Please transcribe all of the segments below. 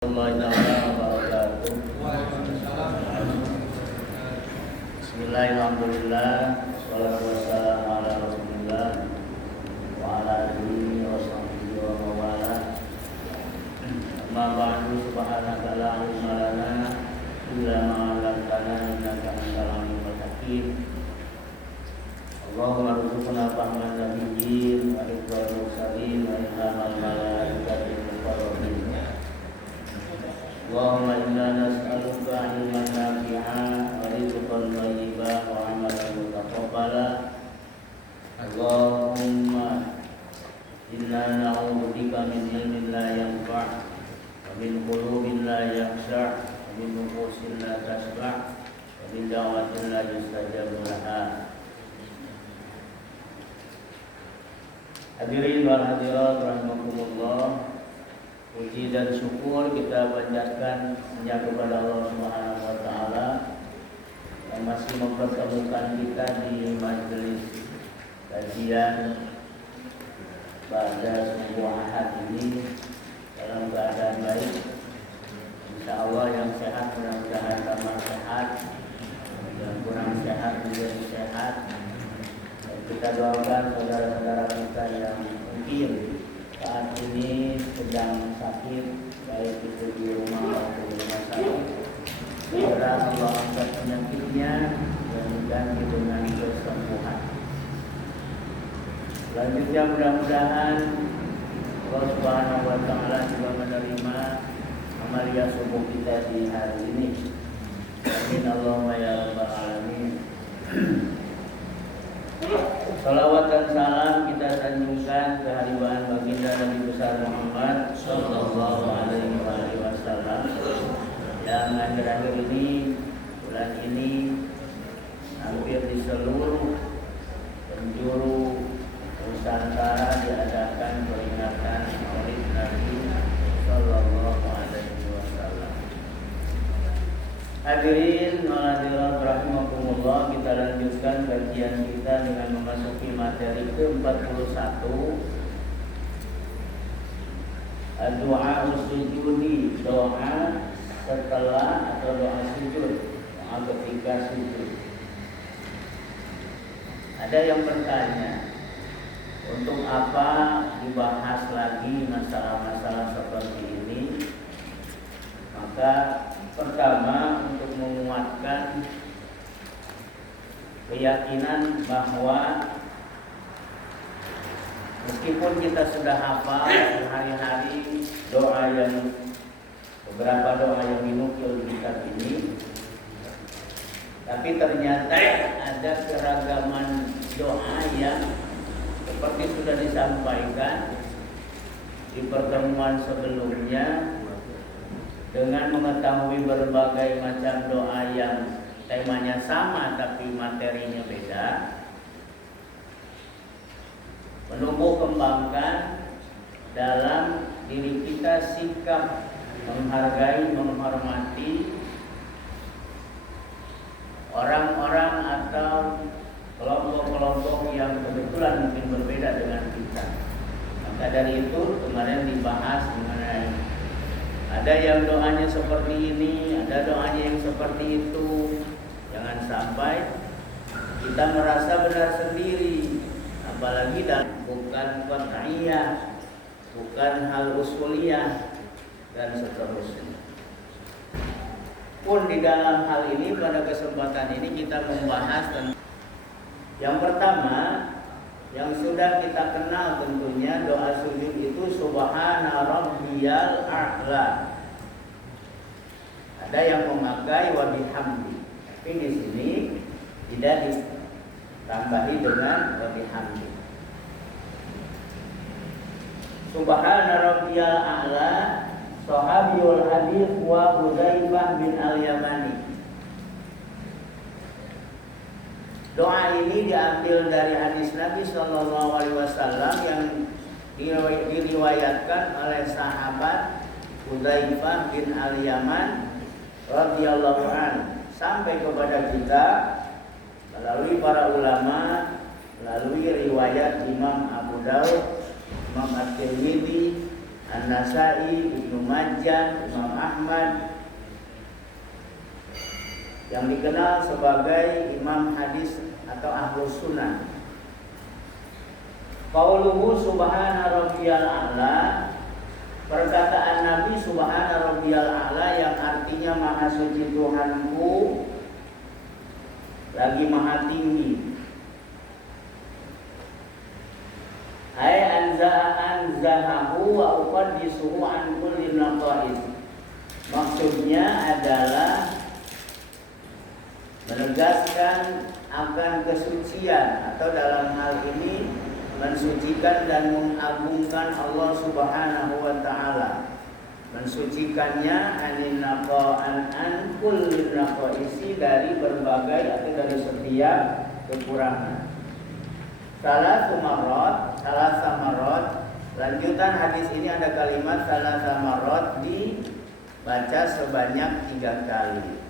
Bismillahirrahmanirrahim. Wassalatu wassalamu ala Rasulillah wa ala alihi wa sahbihi wa mawala. Amma ba'du, subhanaka la ilma lana illa ma 'allamtana innaka antal alimul hakim. Allahumma rzuqna fahman nabiyyin wa hifdzal mursalin wa ilhamal malaikatil muqarrabin. Allahumma inna nas'aluka ilman nafi'an wa rizqan thayyiban wa 'amalan mutaqabbala. Allahumma inna na'udzubika min ilmin la yanfa' wa min qulubin la yakhsha' wa min nufusin la tashba' wa min da'watin la yustajabu laha. Hadirin wal hadirat rahimakumullah. Puji dan syukur kita panjatkan hanya kepada Allah Subhanahu wa taala yang masih mempertemukan kita di majelis kajian pada sebuah ahad ini dalam keadaan baik. Insyaallah yang sehat mudah-mudahan tambah sehat, yang kurang sehat menjadi sehat. Dan kita doakan saudara-saudara kita yang mungkin saat ini sedang sakit, baik itu di rumah maupun di rumah sakit, segera Allah angkat penyakitnya dan diganti dengan kesembuhan. Selanjutnya mudah-mudahan Allah Subhanahu wa taala juga menerima amalia subuh kita di hari ini. Amin Allahumma ya rabbal alamin. Salawat dan salam kita sanjungkan kehadiran baginda Nabi besar Muhammad sallallahu alaihi wasallam yang akhir-akhir ini, bulan ini hampir di seluruh penjuru Nusantara diadakan peringatan Maulid Nabi sallallahu alaihi wasallam. Hadirin hadirat rahimakumullah, kita lanjutkan kajian kita dengan memasuki materi ke-41, doa sujudi, doa setelah atau doa sujud, doa ketika sujud. Ada yang bertanya, untuk apa dibahas lagi masalah-masalah seperti ini? Maka pertama, untuk menguatkan keyakinan bahwa meskipun kita sudah hafal sehari-hari beberapa doa yang dinukil di kitab ini, tapi ternyata ada keragaman doa yang seperti sudah disampaikan di pertemuan sebelumnya. Dengan mengetahui berbagai macam doa yang temanya sama tapi materinya beda, menumbuh kembangkan dalam diri kita sikap menghargai, menghormati orang-orang atau kelompok-kelompok yang kebetulan mungkin berbeda dengan kita. Maka dari itu kemarin dibahas mengenai ada yang doanya seperti ini, ada doanya yang seperti itu. Jangan sampai kita merasa benar sendiri, apalagi bukan qat'iyah, bukan hal usuliyah dan seterusnya. Pun di dalam hal ini, pada kesempatan ini kita membahas tentang yang pertama, yang sudah kita kenal tentunya, doa sujud itu subhana rabbiyal a'la. Ada yang memakai wa bihamdi, tapi di sini tidak ditambahi dengan wa bihamdi. Subhana rabbiyal a'la, sahabiyul hadits wa Hudzaifah bin al-Yamani. Doa ini diambil dari hadis Nabi Shallallahu Alaihi Wasallam yang diriwayatkan oleh sahabat Hudzaifah bin al-Yaman radhiyallahu anhu sampai kepada kita melalui para ulama, melalui riwayat Imam Abu Daud, Imam At-Tirmidzi, An-Nasa'i, Ibnu Majah, Imam Ahmad, yang dikenal sebagai imam hadis atau ahlus sunnah. Qauluhu subhana rabbiyal a'la, perkataan Nabi subhana rabbiyal a'la yang artinya maha suci Tuhanku, lagi maha tinggi. Ai anzahahu wa uqaddisuhu an kulli naqais. Maksudnya adalah menegaskan akan kesucian, atau dalam hal ini mensucikan dan mengagungkan Allah Subhanahu wa taala. Mensucikannya an kulli naqaisi, dari berbagai atau dari setiap kekurangan. Salah samarot. Lanjutan hadis ini ada kalimat salah samarot dibaca sebanyak 3 kali.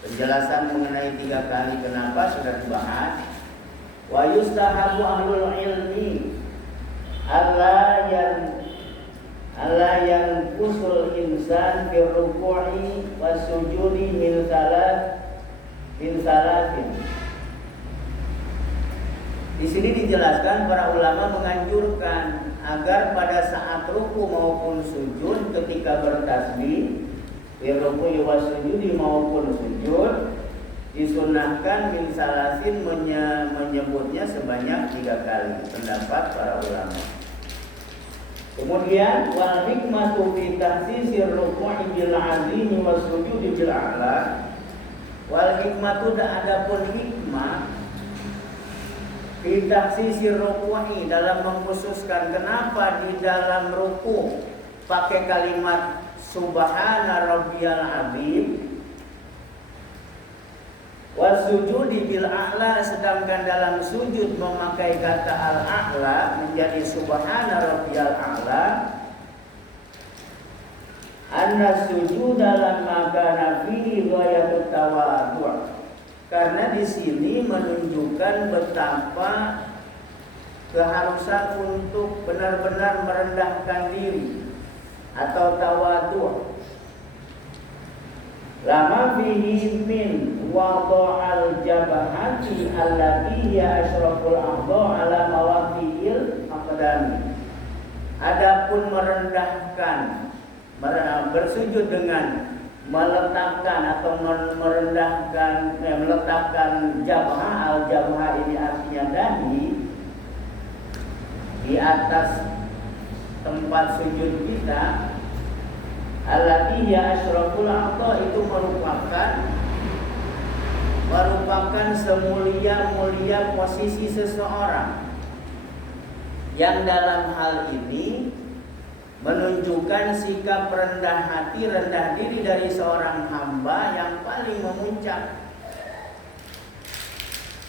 Penjelasan mengenai 3 kali kenapa sudah dibahas. Wa yustahabu ahlul ilmi alla yang kusul insan fi ruku'i was sujudi min salatin. Di sini dijelaskan para ulama menganjurkan agar pada saat ruku maupun sujud ketika bertasbih, ruku wa sujudi maupun sujud, disunahkan min salasin menyebutnya sebanyak 3 kali. Pendapat para ulama. Kemudian wal hikmatu fi tahsisir ruku'i bil 'azimi was sujudi bil a'la. Wal hikmatu, adapun hikmah fi tahsisir ruku'i, dalam mengkhususkan kenapa di dalam ruku pakai kalimat subhana rabbiyal azim, wasujudi bil a'la, sedangkan dalam sujud memakai kata al-a'la menjadi subhana rabbiyal a'la. Anna sujuda lamma kana fihi ghayatut tawadhu', karena di sini menunjukkan betapa keharusan untuk benar-benar merendahkan diri atau tawadhu'. Lama fihi min wada'al jabahati allati hiya asyraful a'dha' ala mawaqi'il aqdami. Adapun merendahkan, bersujud dengan meletakkan atau meletakkan jabhah, al-jabhah ini artinya dahi, di atas tempat sujud kita. Allati ya asyraful a'dha, itu merupakan semulia-mulia posisi seseorang, yang dalam hal ini menunjukkan sikap rendah hati, rendah diri dari seorang hamba yang paling memuncak.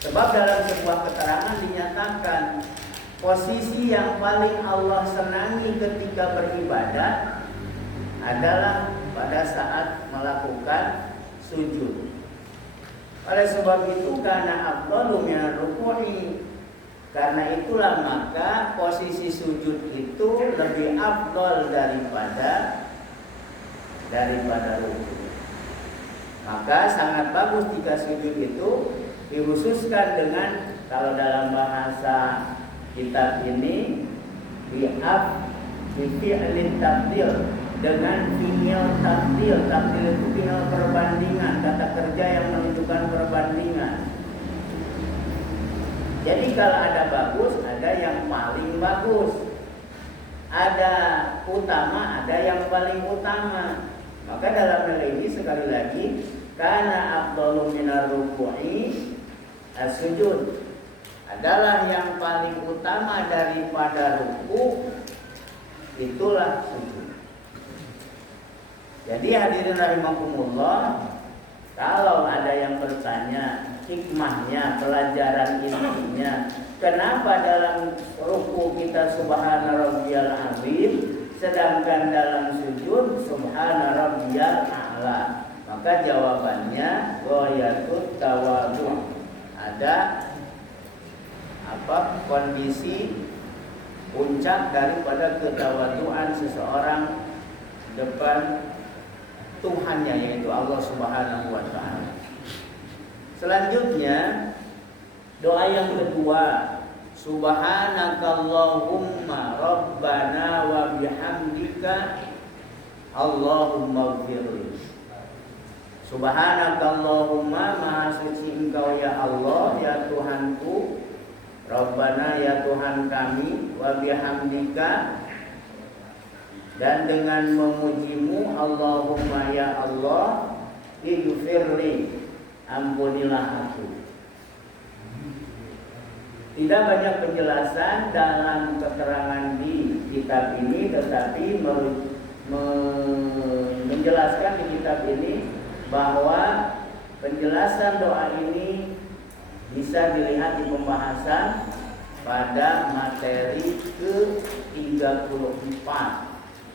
Sebab dalam sebuah keterangan dinyatakan posisi yang paling Allah senangi ketika beribadah adalah pada saat melakukan sujud. Oleh sebab itu, karena afdalu minar ruku'i, karena itulah maka posisi sujud itu lebih afdal daripada ruku. Maka sangat bagus jika sujud itu dikhususkan dengan, kalau dalam bahasa kitab ini, bifi'lin tabdil, dengan fi'il tabdil. Tabdil itu fi'il perbandingan, kata kerja yang menunjukkan perbandingan. Jadi kalau ada bagus, ada yang paling bagus, ada utama, ada yang paling utama. Maka dalam hal ini sekali lagi, karena afdalu minar ruku'i as-sujud, adalah yang paling utama daripada ruku, itulah sujud. Jadi hadirin rahimakumullah, kalau ada yang bertanya hikmahnya, pelajaran intinya, kenapa dalam ruku kita subhana rabbiyal azim, sedangkan dalam sujud subhana rabbiyal a'la, maka jawabannya ghayatut tawadhu'. Ada kondisi puncak daripada ketawaduan seseorang depan Tuhannya, yaitu Allah Subhanahu wa taala. Selanjutnya doa yang kedua, Subhanakallahumma rabbana wa bihamdika Allahumma ighfirli. Subhanakallahumma, maha suci Engkau ya Allah, ya Tuhanku, Rabbana, ya Tuhan kami, wa bihamdika, dan dengan memujimu, Allahumma ya Allah, ighfirli, ampunilah aku. Tidak banyak penjelasan dalam keterangan di kitab ini, tetapi menjelaskan di kitab ini bahwa penjelasan doa ini bisa dilihat di pembahasan pada materi ke-34.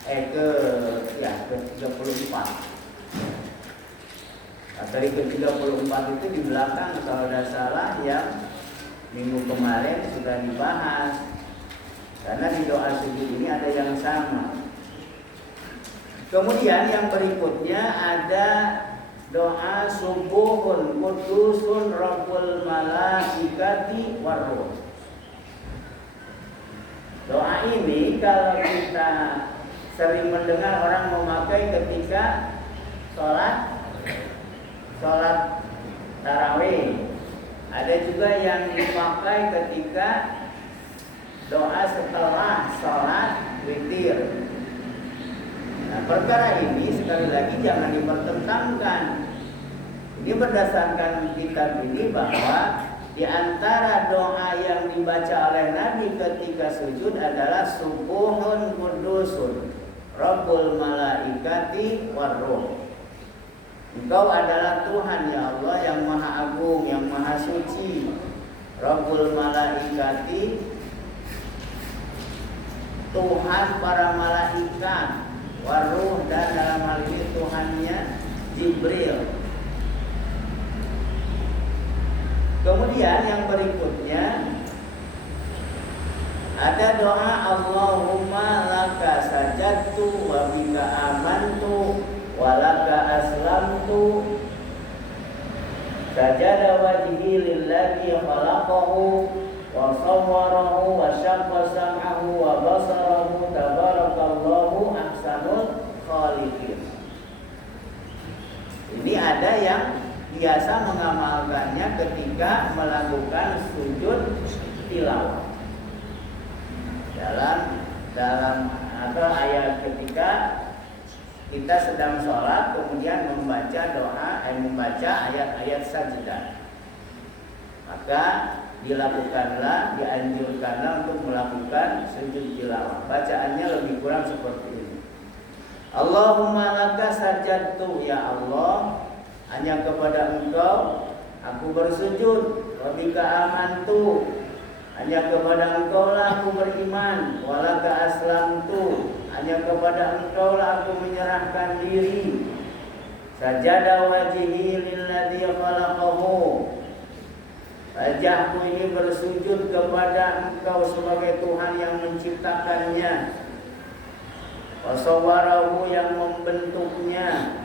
ke-34. Materi ke-34 itu di belakang kalau tidak salah yang minggu kemarin sudah dibahas. Karena di doa sujud ini ada yang sama. Kemudian yang berikutnya ada doa subuhun kudusun rabbul malaikati warruh. Doa ini kalau kita sering mendengar orang memakai ketika sholat tarawih. Ada juga yang dipakai ketika doa setelah sholat witir. Nah, perkara ini sekali lagi jangan dipertentangkan. Ini berdasarkan kitab ini bahwa di antara doa yang dibaca oleh Nabi ketika sujud adalah subuhun kudusun Rabbul malaikati warruh. Engkau adalah Tuhan ya Allah yang maha agung, yang maha suci. Rabbul malaikati, Tuhan para malaikat, warruh, dan dalam hal ini Tuhannya Jibril. Kemudian yang berikutnya ada doa Allahumma laka sajadtu wa bika amantu wa laka aslamtu sajada wajhi lillazi khalaqahu wa sawwarahu wa syaqqa sam'ahu wa basarahu tabarakallahu ahsanul khaliqin. Ini ada yang biasa mengamalkannya ketika melakukan sujud tilawah. Dalam atau ayat ketika kita sedang sholat kemudian membaca doa, membaca ayat-ayat sajdah, maka dilakukanlah, dianjurkanlah untuk melakukan sujud tilawah. Bacaannya lebih kurang seperti ini. Allahumma laka sajadtu, ya Allah, hanya kepada Engkau aku bersujud. Wa bika amantu, hanya kepada Engkau lah aku beriman. Walaka aslamtu, hanya kepada Engkau lah aku menyerahkan diri. Sajada wajhi lilladzi khalaqahu, wajahku ini bersujud kepada Engkau sebagai Tuhan yang menciptakannya. Wasawwarahu, yang membentuknya.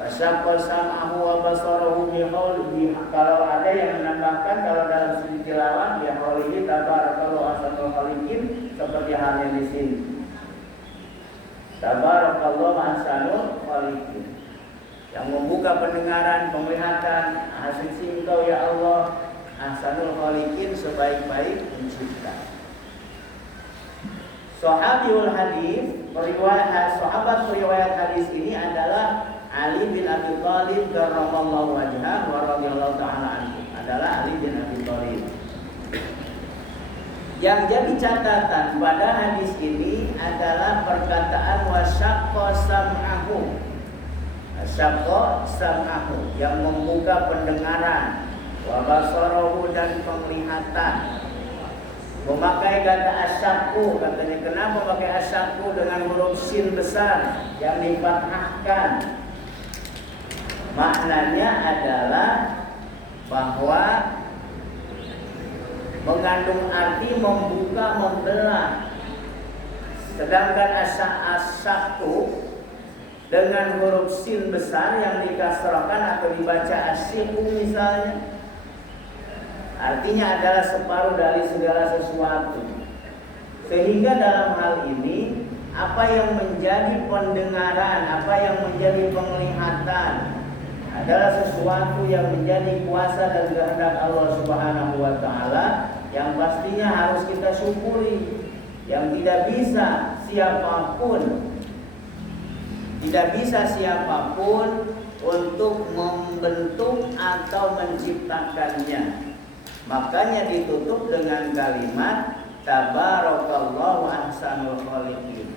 Wasyaqqa sam'ahu wa basarahu biqaulihi. Kalau ada yang menambahkan kalau dalam sujud tilawah biqaulihi tabarakallahu ahsanul khaliqin, seperti halnya di sini. Tabarakallahu ahsanul khaliqin, yang membuka pendengaran, penglihatan. Suci Engkau ya Allah, ahsanul khaliqin, sebaik-baik pencipta. Sahabiyul hadis, sahabat periwayat hadis ini adalah Ali bin Abi Thalib karramallahu wajhahu wa radhiyallahu ta'ala anhu. Adalah Ali bin Abi Thalib. Yang jadi catatan pada hadis ini adalah perkataan wasyaqqa sam'ahu. Wasyaqqa sam'ahu, yang membuka pendengaran. Wa basarahu, dan penglihatan. Memakai kata asyaqu, katanya kenapa memakai asyaqu dengan huruf sin besar yang difathahkan? Maknanya adalah bahwa mengandung arti membuka, membelah. Sedangkan as-saqu dengan huruf sin besar yang dikasrahkan atau dibaca as-siqu misalnya, artinya adalah separuh dari segala sesuatu. Sehingga dalam hal ini, apa yang menjadi pendengaran, apa yang menjadi penglihatan adalah sesuatu yang menjadi kuasa dan kehendak Allah Subhanahu wa taala, yang pastinya harus kita syukuri, yang tidak bisa siapapun untuk membentuk atau menciptakannya. Makanya ditutup dengan kalimat tabarakallahu ahsanul khaliqin.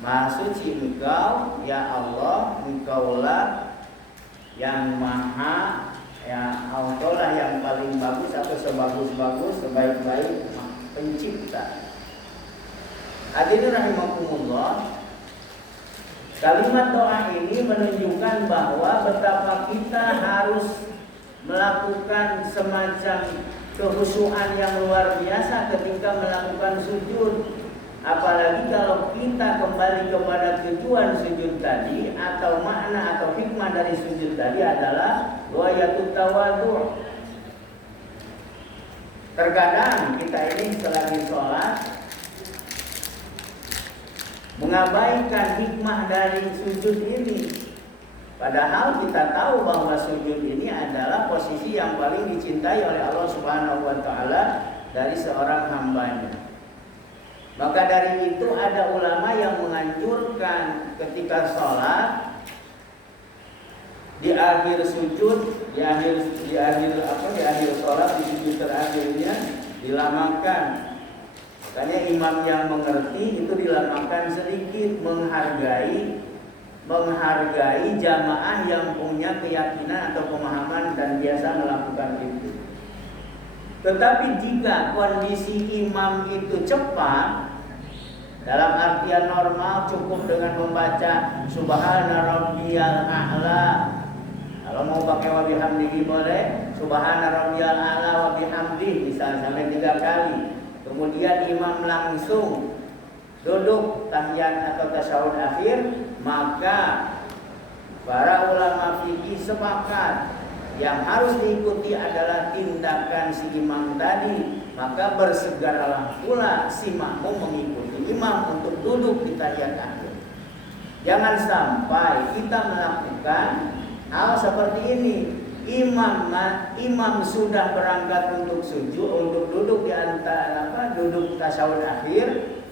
Maha suci Engkau ya Allah, Engkaulah yang maha, ya Engkaulah yang paling bagus atau sebagus-bagus, sebaik-baik pencipta. Hadirin rahimakumullah, kalimat doa ini menunjukkan bahwa betapa kita harus melakukan semacam kehusuan yang luar biasa ketika melakukan sujud. Apalagi kalau kita kembali kepada tujuan sujud tadi, atau makna atau hikmah dari sujud tadi adalah ghayatut tawadhu'. Terkadang kita ini selagi sholat mengabaikan hikmah dari sujud ini, padahal kita tahu bahwa sujud ini adalah posisi yang paling dicintai oleh Allah Subhanahu wa taala dari seorang hambanya. Maka dari itu ada ulama yang menganjurkan ketika sholat di akhir sujud, di akhir sholat, di sujud terakhirnya dilamakan. Makanya imam yang mengerti itu dilamakan sedikit, menghargai jamaah yang punya keyakinan atau pemahaman dan biasa melakukan itu. Tetapi jika kondisi imam itu cepat, dalam artian normal cukup dengan membaca Subhana rabbiyal a'la. Kalau mau pakai wa bihamdihi boleh Subhana rabbiyal a'la wa bihamdihi misalnya sampai 3 kali. Kemudian imam langsung duduk tahiyat atau tasyahud akhir, maka para ulama fikih sepakat yang harus diikuti adalah tindakan si imam tadi. Maka bersegeralah pula si makmum mengikuti imam untuk duduk di tahiyat akhir. Jangan sampai kita melakukan hal seperti ini. Imam sudah berangkat untuk sujud, untuk duduk di antara duduk tasyahud akhir,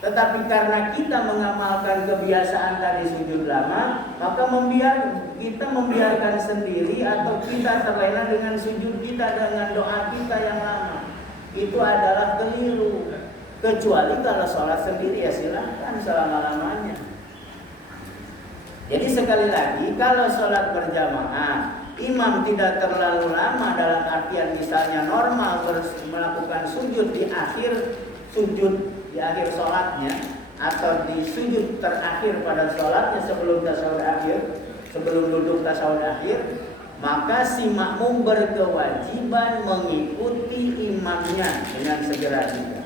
tetapi karena kita mengamalkan kebiasaan tadi sujud lama, maka kita membiarkan sendiri atau kita terlena dengan sujud kita, dengan doa kita yang lama. Itu adalah keliru. Kecuali kalau sholat sendiri ya silahkan selama-lamanya. Jadi sekali lagi, kalau sholat berjamaah, imam tidak terlalu lama dalam artian misalnya normal melakukan sujud di akhir sholatnya, atau di sujud terakhir pada sholatnya sebelum duduk tasyahud akhir, maka si makmum berkewajiban mengikuti imamnya dengan segera juga.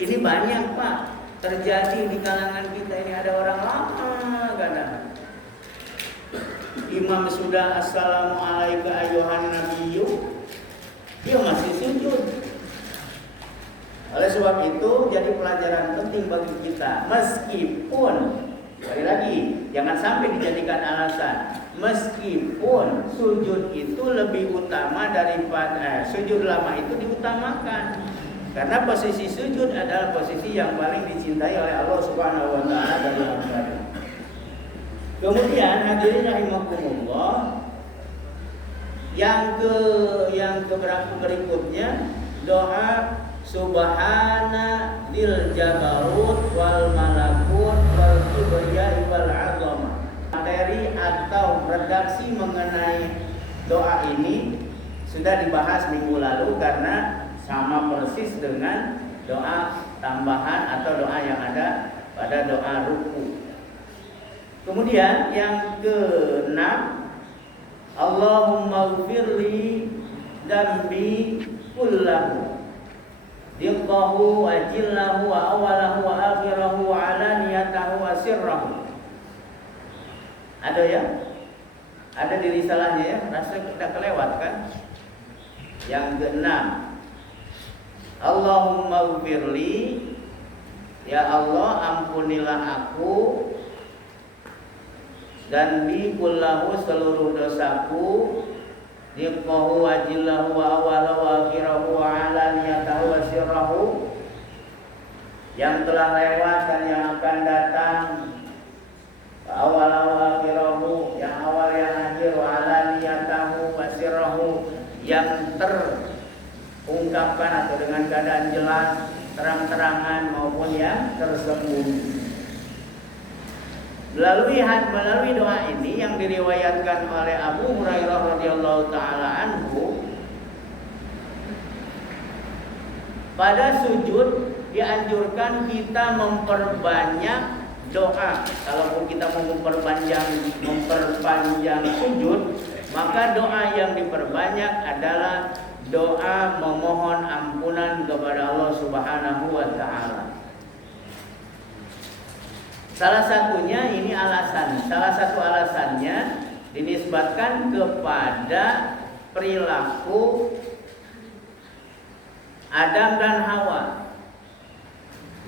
Ini banyak Pak terjadi di kalangan kita ini, ada orang lama kadang. Imam sudah assalamualaikum ayyuhan nabiyyu, dia masih sujud. Oleh sebab itu jadi pelajaran penting bagi kita, meskipun sekali lagi jangan sampai dijadikan alasan, meskipun sujud itu lebih utama daripada sujud lama itu diutamakan, karena posisi sujud adalah posisi yang paling dicintai oleh Allah Subhanahu wa taala dari hambanya. Kemudian hadirin rahimakumullah, yang keberapa berikutnya doa Subhana lil jabarut wal malakut wal kibriya wal azamah. Materi atau redaksi mengenai doa ini sudah dibahas minggu lalu, karena sama persis dengan doa tambahan atau doa yang ada pada doa ruku. Kemudian yang ke-6, Allahumma ghfirli dzambi kullahu diqqahu wa jillahu wa awalahu wa akhirahu wa alaniyatahu wa sirrahu. Ada ya? Ada di risalahnya ya? Rasa kita kelewat kan? Yang keenam, Allahumma ghfirli, ya Allah ampunilah aku dan bi kullahu seluruh dosaku, diqqahu wa jillahu wa awalahu wa akhirahu wa alaniyatahu wa sirrahu, yang telah lewat dan yang akan datang, awalahu wa akhirahu, yang awal yang akhir, wa alaniyatahu wa sirrahu, yang terungkapkan atau dengan keadaan jelas, terang-terangan maupun yang tersembunyi. Melalui doa ini yang diriwayatkan oleh Abu Hurairah radhiyallahu taala anhu, pada sujud dianjurkan kita memperbanyak doa. Kalaupun kita mau memperpanjang sujud, maka doa yang diperbanyak adalah doa memohon ampunan kepada Allah Subhanahu wa taala. Salah satu alasannya dinisbatkan kepada perilaku Adam dan Hawa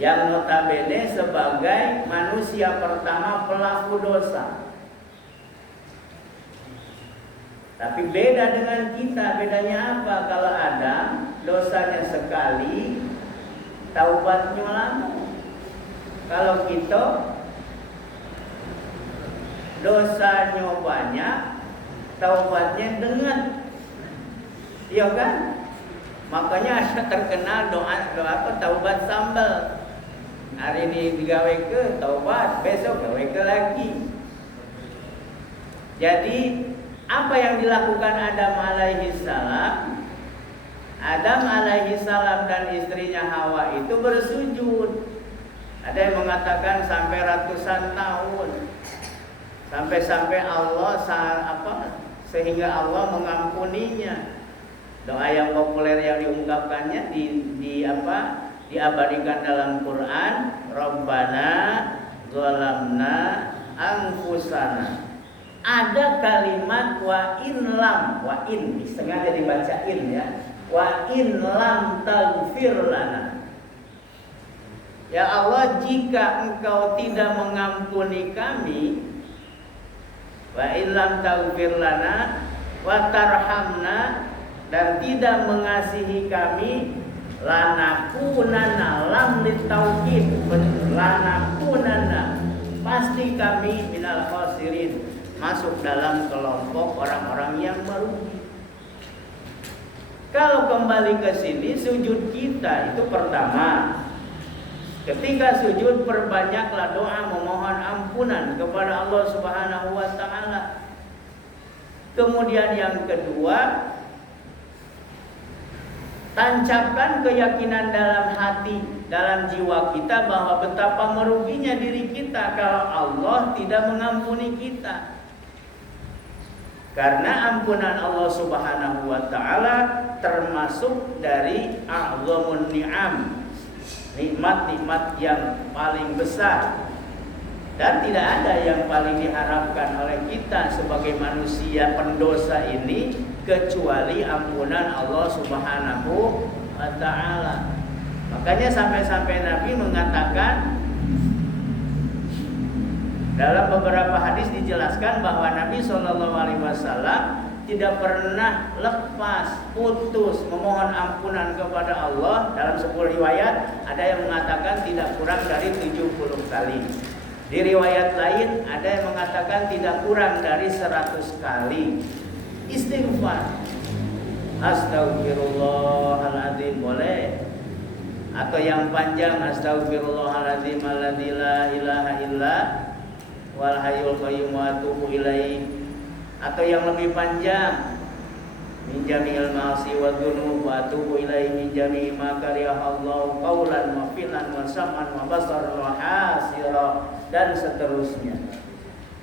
yang notabene sebagai manusia pertama pelaku dosa. Tapi beda dengan kita. Bedanya apa? Kalau Adam dosanya sekali, taubatnya lama. Kalau kita dosanya banyak, taubatnya dengan, iya kan? Makanya ada terkenal doa taubat sambal. Hari ini digawe ke taubat, besok gawe ke lagi. Jadi apa yang dilakukan Adam alaihi salam? Adam alaihi salam dan istrinya Hawa itu bersujud. Ada yang mengatakan sampai ratusan tahun. Sampai Allah sehingga Allah mengampuninya. Doa yang populer yang diungkapkannya diabadikan dalam Quran, Rabbana zalamna anfusana. Ada kalimat wa in sengaja dibaca in ya. Wa in lam taghfir lana. Ya Allah, jika Engkau tidak mengampuni kami, wa illam taghfir lana wa tarhamna, dan tidak mengasihi kami, lanakunanna lam litaukid, lanakunanna, pasti kami minal khasirin, masuk dalam kelompok orang-orang yang merugi. Kalau kembali ke sini, sujud kita itu pertama, ketika sujud perbanyaklah doa memohon ampunan kepada Allah Subhanahu wa taala. Kemudian yang kedua, tancapkan keyakinan dalam hati, dalam jiwa kita bahwa betapa meruginya diri kita kalau Allah tidak mengampuni kita. Karena ampunan Allah Subhanahu wa taala termasuk dari a'zamun ni'am, nikmat-nikmat yang paling besar, dan tidak ada yang paling diharapkan oleh kita sebagai manusia pendosa ini kecuali ampunan Allah Subhanahu wa taala. Makanya sampai-sampai Nabi mengatakan, dalam beberapa hadis dijelaskan bahwa Nabi SAW tidak pernah lepas, putus memohon ampunan kepada Allah. Dalam sebuah riwayat ada yang mengatakan tidak kurang dari 70 kali. Di riwayat lain ada yang mengatakan tidak kurang dari 100 kali istighfar. Astaghfirullahaladzim boleh, atau yang panjang astaghfirullahaladzim alladzi la ilaha illa wal hayyul qayyum wa atubu ilaihi, atau yang lebih panjang min jami'il ma'asi wa dzunub wa atubu ilaihi min jami'i ma karihallahu qaulan wa fi'lan wa sam'an wa basaran wa hasira, dan seterusnya.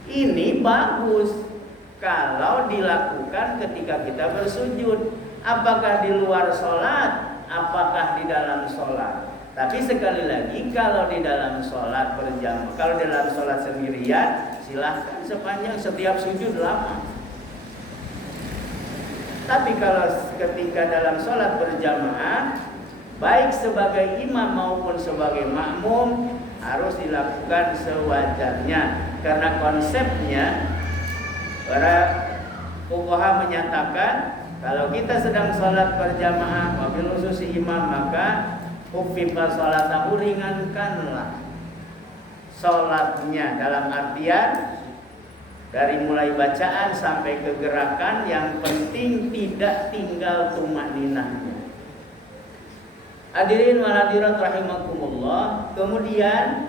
Ini bagus kalau dilakukan ketika kita bersujud. Apakah di luar sholat apakah di dalam sholat. Tapi sekali lagi, kalau di dalam sholat berjamaah, kalau di dalam sholat sendirian, silahkan sepanjang setiap sujud lama. Tapi kalau ketika dalam sholat berjamaah, baik sebagai imam maupun sebagai makmum, harus dilakukan sewajarnya. Karena konsepnya, para fuqaha menyatakan, kalau kita sedang sholat berjamaah, wabil khusus imam, maka khuffifa sholatahu, ringankanlah sholatnya. Dalam artian, dari mulai bacaan sampai ke gerakan, yang penting tidak tinggal tumakninahnya. Hadirin wal hadirat rahimakumullah. Kemudian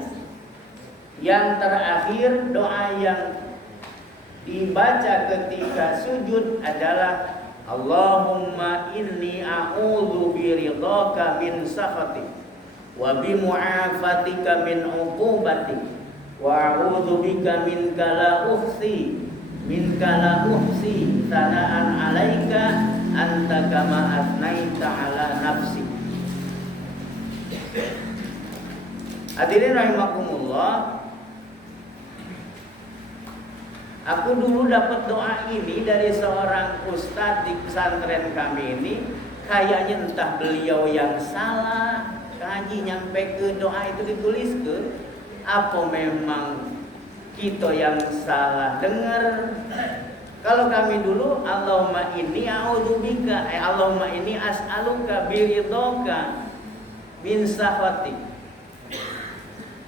yang terakhir, doa yang dibaca ketika sujud adalah Allahumma inni a'udzu biridhaka min sakhatik wa bi mu'afatika min 'uqubatik wa a'udzu bika minka la uhsi sana'an 'alaika anta kama asnaita 'ala nafsi. Hadirin rahimakumullah, aku dulu dapat doa ini dari seorang ustadz di pesantren kami ini. Kayaknya entah beliau yang salah kaji nyampe ke doa itu ditulis ke, apa memang kita yang salah dengar. Kalau kami dulu, Allahumma inni a'udzubika, Allahumma inni as'aluka biridhoka min sakhatik.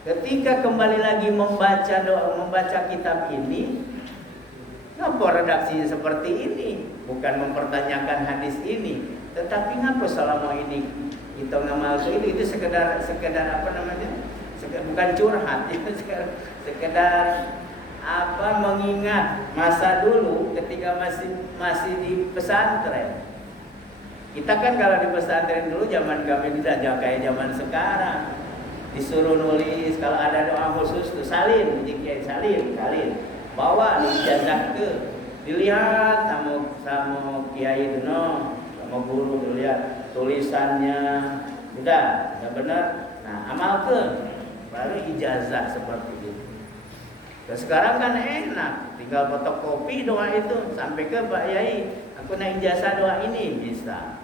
Ketika kembali lagi membaca doa, membaca kitab ini, ngapa redaksinya seperti ini? Bukan mempertanyakan hadis ini, tetapi ngapa selama ini kita ngamal itu sekedar apa namanya? Bukan curhat, sekedar apa, mengingat masa dulu ketika masih di pesantren. Kita kan kalau di pesantren dulu, zaman kami tidak jauh kayak zaman sekarang. Disuruh nulis, kalau ada doa khusus tuh salin, salin, bawa ijazah ke, dilihat sama kiai itu, sama guru, dilihat tulisannya, udah benar, nah amalkan, baru ijazah seperti itu. Dan sekarang kan enak, tinggal fotokopi doa itu sampai ke Pak Yai, aku naik ijazah doa ini, bisa.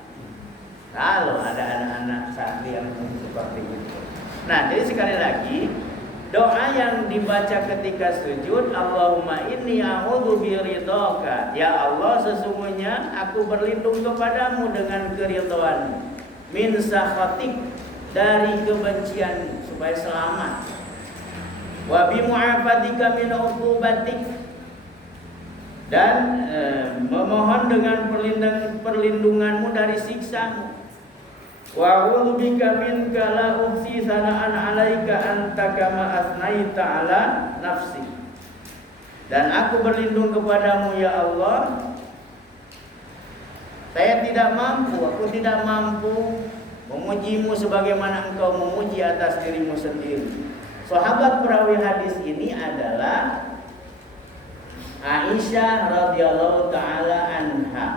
Kalau ada anak-anak santri yang seperti itu. Nah, jadi sekali lagi, doa yang dibaca ketika sujud, Allahumma inni a'udzu biridhoka, ya Allah, sesungguhnya aku berlindung kepadamu dengan keridhoanmu, min sakhatik, dari kebencian, supaya selamat, wa bi mu'afatika min 'uqubatik, dan memohon dengan perlindunganmu dari siksamu. Wa a'udzu bika minka la uhsi sana'an 'alaika anta kama asnaita 'ala nafsi. Dan aku berlindung kepadamu ya Allah. Aku tidak mampu memujimu sebagaimana engkau memuji atas dirimu sendiri. Sahabat perawi hadis ini adalah Aisyah radhiyallahu taala anha.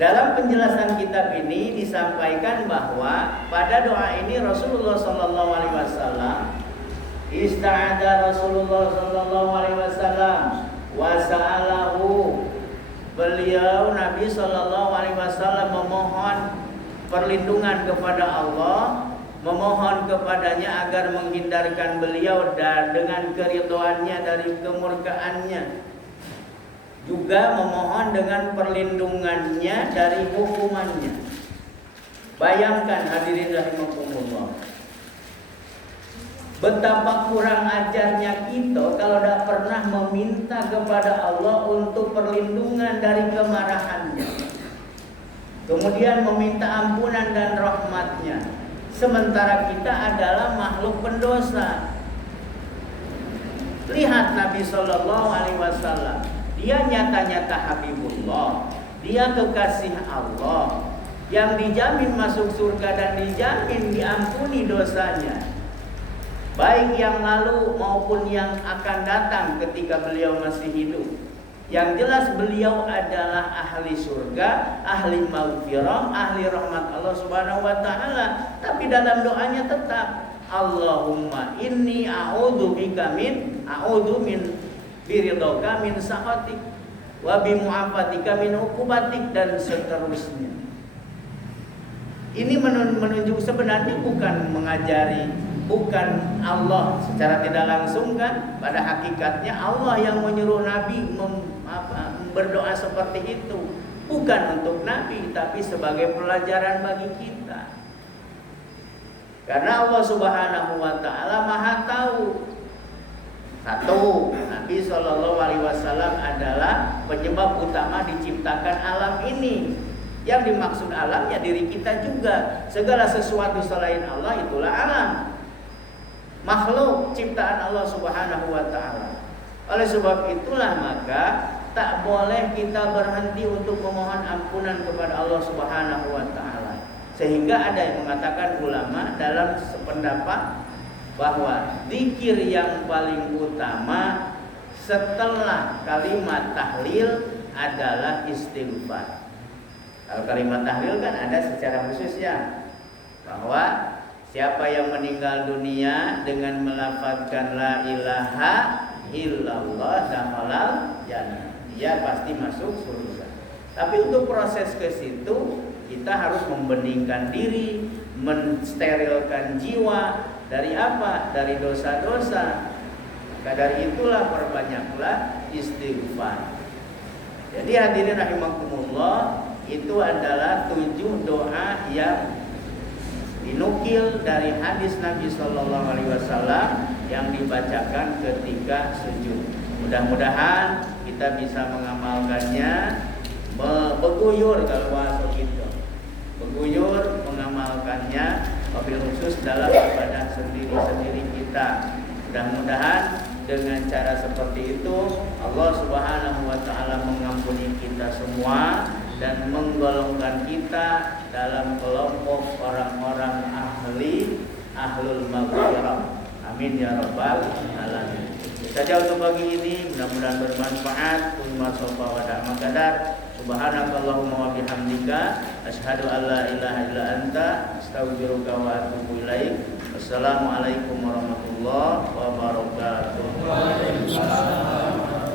Dalam penjelasan kitab ini disampaikan bahwa pada doa ini Rasulullah sallallahu alaihi wasallam ista'adha Rasulullah sallallahu alaihi wasallam wa sa'alahu, beliau Nabi sallallahu alaihi wasallam memohon perlindungan kepada Allah, memohon kepadanya agar menghindarkan beliau dengan keridhoannya dari kemurkaannya, juga memohon dengan perlindungannya dari hukumannya. Bayangkan hadirin rahimakumullah, betapa kurang ajarnya kita kalau tidak pernah meminta kepada Allah untuk perlindungan dari kemarahannya, kemudian meminta ampunan dan rahmatnya, sementara kita adalah makhluk pendosa. Lihat Nabi Shallallahu Alaihi Wasallam, dia nyata-nyata Habibullah, dia kekasih Allah, yang dijamin masuk surga dan dijamin diampuni dosanya, baik yang lalu maupun yang akan datang ketika beliau masih hidup. Yang jelas beliau adalah ahli surga, ahli maghfirah, ahli rahmat Allah Subhanahu wa taala. Tapi dalam doanya tetap Allahumma inni a'udzu min biridhaka min sakhatik wa bi mu'afatika min uqubatik, dan seterusnya. Ini menunjuk sebenarnya bukan mengajari, bukan Allah secara tidak langsung kan. Pada hakikatnya Allah yang menyuruh Nabi berdoa seperti itu. Bukan untuk Nabi, tapi sebagai pelajaran bagi kita. Karena Allah Subhanahu wa taala Maha tahu. Satu, Nabi SAW adalah penyebab utama diciptakan alam ini. Yang dimaksud alam ya diri kita juga. Segala sesuatu selain Allah itulah alam. Makhluk ciptaan Allah Subhanahu wa taala. Oleh sebab itulah maka tak boleh kita berhenti untuk memohon ampunan kepada Allah Subhanahu wa taala. Sehingga ada yang mengatakan ulama dalam sependapat bahwa zikir yang paling utama setelah kalimat tahlil adalah istighfar. Kalau kalimat tahlil kan ada secara khusus ya, bahwa siapa yang meninggal dunia dengan melafazkan la ilaha illallah dakhalal jannah, dia pasti masuk surga. Tapi untuk proses ke situ kita harus membeningkan diri, mensterilkan jiwa dari apa? Dari dosa-dosa. Maka dari itulah perbanyaklah istighfar. Jadi hadirin rahimakumullah, itu adalah 7 doa yang dinukil dari hadis Nabi Sallallahu Alaihi Wasallam yang dibacakan ketika sujud. Mudah-mudahan kita bisa mengamalkannya, beguyur kalau bahasa kita, beguyur mengamalkannya, wabil khusus dalam ibadah sendiri-sendiri kita. Mudah-mudahan dengan cara seperti itu Allah Subhanahu wa taala mengampuni kita semua dan menggolongkan kita dalam kelompok orang-orang ahlul maghfirah. Amin ya rabbal alamin. Saja untuk pagi ini, mudah-mudahan bermanfaat. Subhanakallahumma wa bihamdika asyhadu an la ilaha illa anta astaghfiruka wa atubu ilaik. Wassalamualaikum warahmatullahi wabarakatuh.